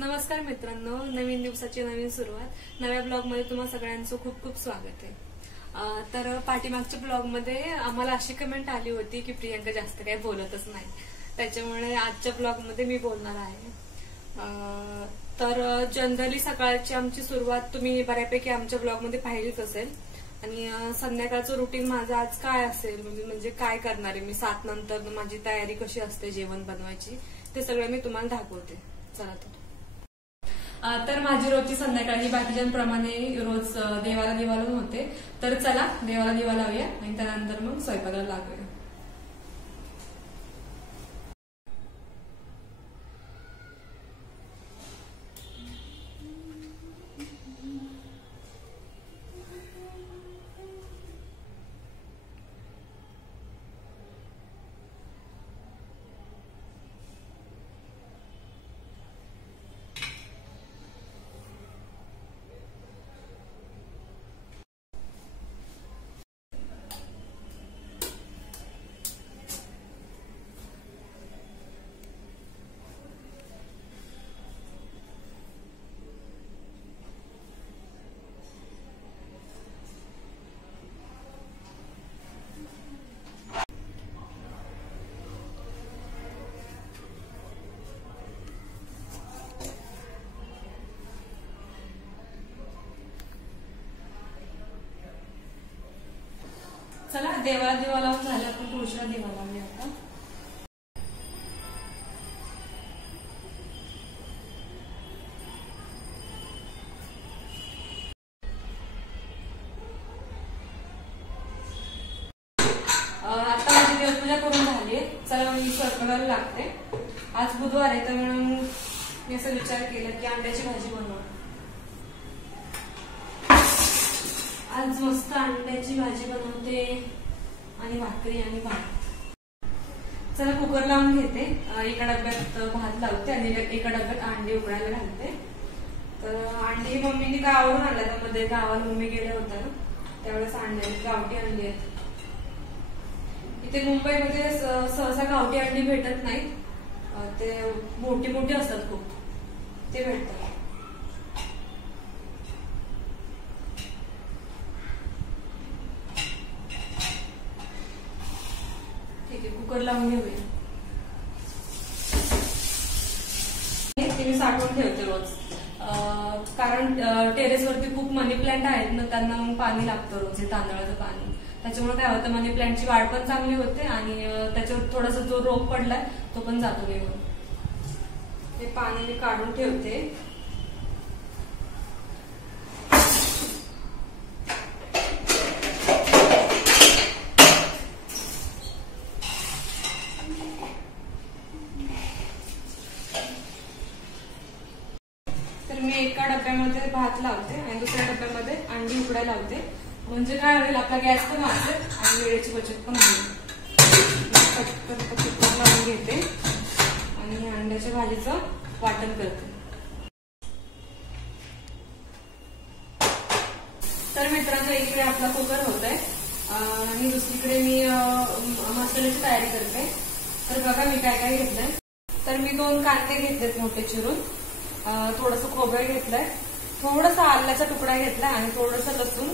नमस्कार मित्रांनो, नवीन दिवसाची नवीन सुरुवात नव्या ब्लॉग मध्ये तुम्हा सगळ्यांचं खूप खूप स्वागत आहे। तर पाठीमागच्या ब्लॉग मध्ये आम्हाला अशी कमेंट आली होती की प्रियंका जास्त काही बोलतच नाही, त्याच्यामुळे आजच्या ब्लॉग मध्ये मी बोलणार आहे। तर जनरली सकाळची आमची सुरुवात तुम्ही बऱ्यापैकी आमच्या ब्लॉग मध्ये पाहिलीच असेल आणि संध्याकाळचं रुटीन माझं आज काय असेल म्हणजे काय करणार आहे मी 7 नंतर माझी तयारी कशी असते जेवण बनवायची ते सगळं मी तुम्हाला दाखवते। चला तर माझी रोजची संध्याकाळी बाकीच्यांप्रमाणे रोज देवाला दिवा लावून होते। तर चला देवाला दिवा लावूया आणि त्यानंतर मग स्वयंपाकाला लागूया। चला देवाला दिवा लावून झालं, आपण तुळशीला दिवा लावूया आता। आता माझी देवपूजा करून झाली, चला मी स्वयंपाकाला लागते। आज बुधवार आहे तर म्हणून मी असं विचार केला की अंड्याची भाजी बनवू। आज मस्त अंड्याची भाजी बनवते आणि भाकरी आणि भात। चला कुकर लावून घेते, एका डब्यात भात लावते आणि एका डब्यात अंडी उकडायला घालते। तर अंडी मम्मीने गावावरून आणल्या, त्यामध्ये गावाला मम्मी गेल्या होत्या ना त्यावेळेस अंडी गावठी अंडी आहेत। इथे मुंबईमध्ये सहसा गावठी अंडी भेटत नाहीत, ते मोठी मोठी असतात खूप, ते भेटतात। कुकर लावून घेऊया, ते मी साठवून ठेवते रोज, कारण टेरेसवरती खूप मनी प्लांट आहेत ना, त्यांना मग पाणी लागतं रोज, तांदळाचं पाणी। त्याच्यामुळे काय होतं, मनी प्लांटची वाढ पण चांगली होते आणि त्याच्यावर थोडासा जो रोग पडलाय तो पण जातो निघून। ते पाणी मी काढून ठेवते। मी एका डब्यामध्ये भात लावते आणि दुसऱ्या डब्यामध्ये अंडी उकडायला लावते, म्हणजे काय होईल आपला गॅस पण वाचेल आणि वेळेची बचत पण होईल। पटकन लावून घेते आणि अंड्याच्या भाजीचं वाटण करते। तर मित्रांनो, इकडे आपला कुकर होत आहे आणि दुसरीकडे मी मसाल्याची तयारी करते। तर बघा मी काय काय घेतलंय। तर मी 2 कांदे घेतलेत मोठे चिरून, थोडस खोबरं घेतलंय, थोडासा आल्याचा तुकडा घेतलाय आणि थोडंसं लसूण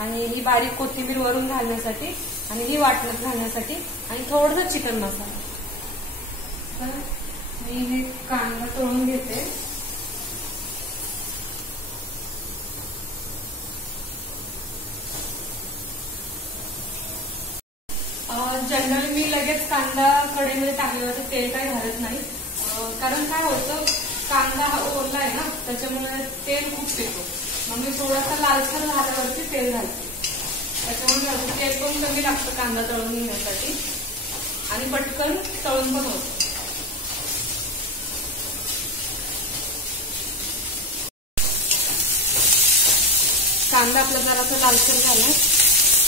आणि ही बारीक कोथिंबीर वरून घालण्यासाठी आणि ही वाटणात घालण्यासाठी आणि थोडंसं चिकन मसाला। तर मी हे कांदा तळून घेते। जनरली मी लगेच कांदा कढईमध्ये टाकल्यावर तेल काही घालत नाही, कारण काय होतं, कांदा हा ओरला आहे ना त्याच्यामुळे तेल खूप पितो। मग मी थोडासा लालसर झाल्यावरती तेल घालते, त्याच्यामुळे तेल पण कमी लागतं कांदा तळून घेण्यासाठी आणि पटकन तळून पण होतं। कांदा आपला जरासा लालसर झाला,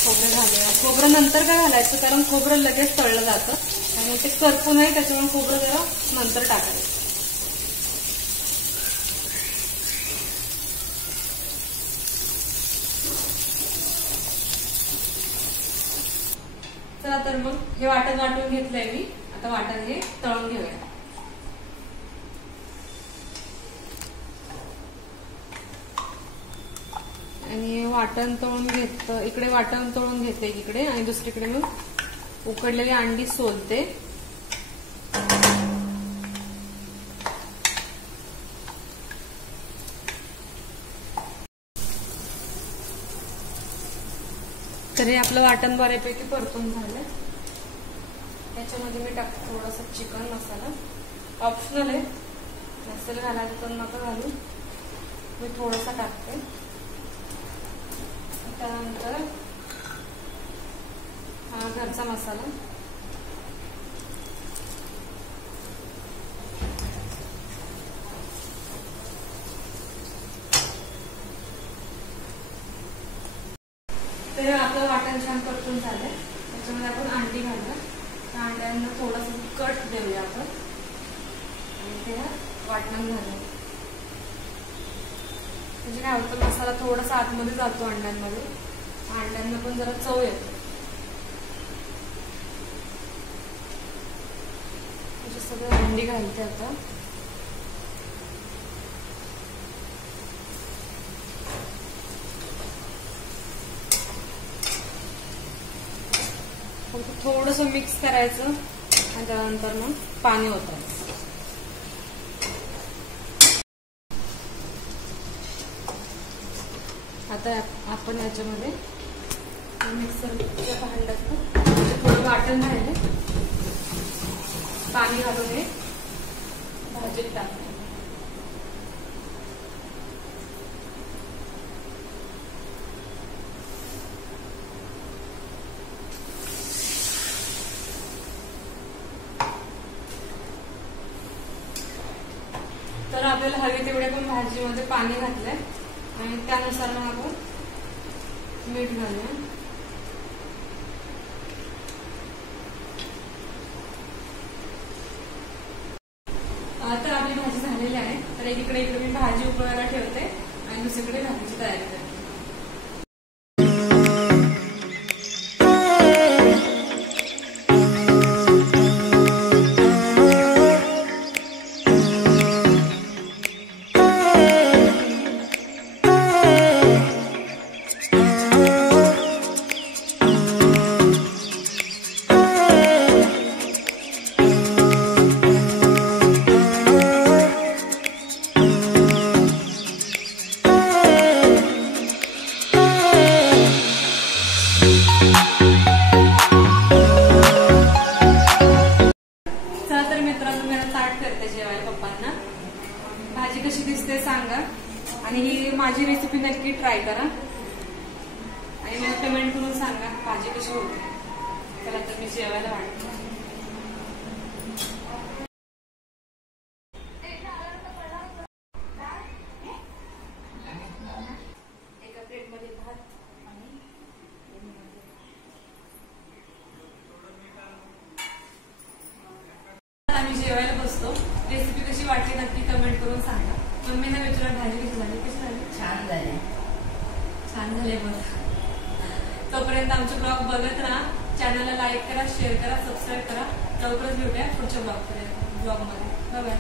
खोबरं घालूया। खोबरं नंतर काय घालायचं, कारण खोबरं लगेच तळलं जातं आणि ते करपू नये, त्याच्यामुळे खोबरं जरा नंतर टाकायचं। चला तर मग हे वाटण वाटून घेतलंय मी, आता वाटण हे तळून घेऊया। आणि वाटण तळून इकडे वाटण तळून घेते एकीकडे आणि दुसरीकडे मग उकडलेली अंडी सोलते. तर हे आपलं वाटण बऱ्यापैकी परतून झालं. त्याच्यामध्ये मी टाकते थोडासा चिकन मसाला. ऑप्शनल आहे, नसेल घालायचं तर नका घालू, मी थोडासा टाकते. त्यानंतर हा घरचा मसाला, तर आपलं वाटण छान परतून झालंय. त्याच्यामध्ये आपण अंडी घालू. त्या अंड्यांना थोडंसं कट देऊया आपण आणि ते वाटण घालू. म्हणजे काय होतं, मसाला थोडासा आतमध्ये जातो अंड्यांमध्ये, अंड्यांना पण जरा चव येते. म्हणजे सगळं अंडी घालते आता. थोडस मिक्स करायचं आणि त्यानंतर मग पाणी ओतायचं. आता आपण याच्यामध्ये मिक्सरच्या भांड्यात थोडं वाटण राहिले पाणी घालून हे भाजीत टाकते. तर आपल्याला हवे तेवढे पण भाजीमध्ये पाणी घातलंय आणि त्यानुसार मग आपण मीठ घालूया. तर आपली भाजी झालेली आहे. तर इकडे मी भाजी उकळायला ठेवते आणि दुसरीकडे भाजीची तयारी करते. पप्पांना भाजी कशी दिसते सांगा आणि ही माझी रेसिपी नक्की ट्राय करा आणि मला कमेंट करून सांगा भाजी कशी होते. चला तर मी जेवायला वाटते. एका प्लेटमध्ये भात आम्ही जेवायला बसतो. रेसिपी कशी वाटली नक्की कमेंट करून सांगा. मम्मीने विचारलं भाजी कशी झाली. कशी झाली? छान झाली. छान झाले बघ. तोपर्यंत आमचे ब्लॉग बघत राहा. चॅनलला लाईक करा, शेअर करा, सबस्क्राईब करा. लवकरच भेटूया पुढच्या ब्लॉगमध्ये. Bye bye.